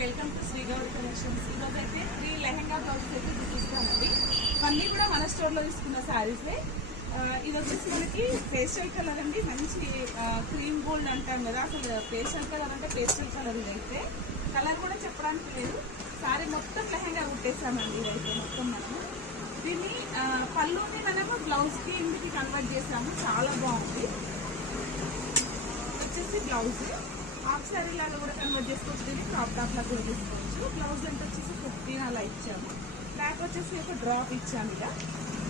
Welcome to Sri Gauri collections. ఈరోజు అయితే 3 lehenga blouses అయితే చూపిస్తానండి. ఇవన్నీ కూడా మన స్టోర్లో తీసుకున్న శారీసే. ఇది వచ్చేసి మనకి పేస్టల్ కలర్ అండి. మంచి క్రీమ్ గోల్డ్ అంటాం కదా, అసలు పేస్టల్ కలర్ అంటే పేస్టల్ కలర్. ఇదైతే కలర్ కూడా చెప్పడానికి లేదు. శారీ మొత్తం లెహెంగా కుట్టేసామండి. ఇదైతే మొత్తం మనము దీన్ని పళ్ళుని మనము బ్లౌజ్కి ఇంటికి కన్వర్ట్ చేసాము. చాలా బాగుంది. వచ్చేసి బ్లౌజ్ హాఫ్ శారీ లాగా కూడా కన్వర్ట్ చేసుకోవచ్చు. దీన్ని క్రాప్ టాప్ లాగా కూడా తీసుకోవచ్చు. బ్లౌజ్ అంటే వచ్చేసి 15 అలా ఇచ్చాము. బ్యాక్ వచ్చేసి ఒక డ్రాప్ ఇచ్చాము. ఇలా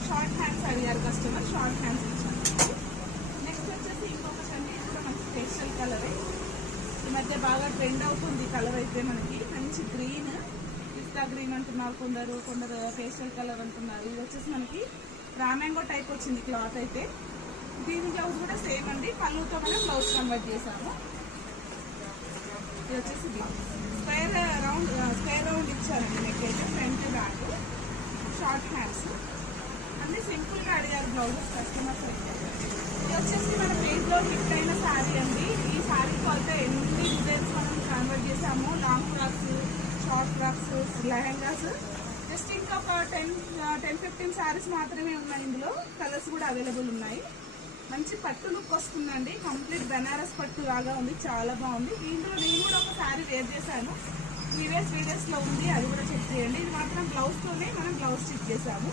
షార్ట్ హ్యాండ్స్ అడిగారు కస్టమర్, షార్ట్ హ్యాండ్స్ ఇచ్చాము. నెక్స్ట్ వచ్చేసి ఇంకొకటి అండి, ఇది కూడా మంచి పేస్టల్ కలరే. ఈ మధ్య బాగా ట్రెండ్ అవుతుంది కలర్ అయితే. మనకి మంచి గ్రీన్, పిస్తా గ్రీన్ అంటున్నారు కొందరు, పేస్టల్ కలర్ అంటున్నారు. ఇది వచ్చేసి మనకి రామ్యాంగో టైప్ వచ్చింది క్లాత్ అయితే. దీని బ్లౌజ్ కూడా సేమ్ అండి, పళ్ళుతో మనం బ్లౌజ్ కన్వర్ట్ చేసాము. ఇది వచ్చేసి బ్లౌజ్ స్క్వేర్ రౌండ్ ఇచ్చారండి. నెక్ అయితే ఫ్రంట్ బ్యాక్, షార్ట్ హ్యాండ్స్ అన్ని సింపుల్గా అడిగారు బ్లౌజెస్ కస్టమర్స్ అయితే. ఇది వచ్చేసి మన పేజ్లో హిట్ అయిన శారీ అండి. ఈ శారీ కొలత ఎన్ని డిజైన్స్ మనం కన్వర్ట్ చేసాము. Long frocks, short frocks, lehengas, just ఇంకా ఒక 10-15 శారీస్ మాత్రమే ఉన్నాయి. ఇందులో కలర్స్ కూడా అవైలబుల్ ఉన్నాయి. మంచి పట్టు లుక్ వస్తుందండి. కంప్లీట్ బెనారస్ పట్టు లాగా ఉంది, చాలా బాగుంది. దీంట్లో నేను కూడా ఒక శారీ వేర్ చేశాను, ప్రీవియస్ వీడియోస్లో ఉంది, అది కూడా చెక్ చేయండి. ఇది మాత్రం బ్లౌజ్తోనే మనం బ్లౌజ్ స్టిచ్ చేసాము.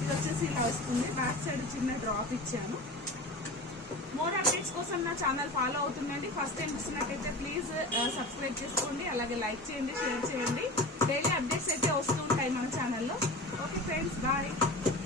ఇది వచ్చేసి ఇలా వస్తుంది. బ్యాక్ సైడ్ చిన్న డ్రాప్ ఇచ్చాను. మోర్ అప్డేట్స్ కోసం నా ఛానల్ ఫాలో అవుతుందండి. ఫస్ట్ టైం చూసినట్టయితే ప్లీజ్ సబ్స్క్రైబ్ చేసుకోండి, అలాగే లైక్ చేయండి, షేర్ చేయండి. డైలీ అప్డేట్స్ అయితే వస్తూ ఉంటాయి మన ఛానల్లో. Okay friends, bye.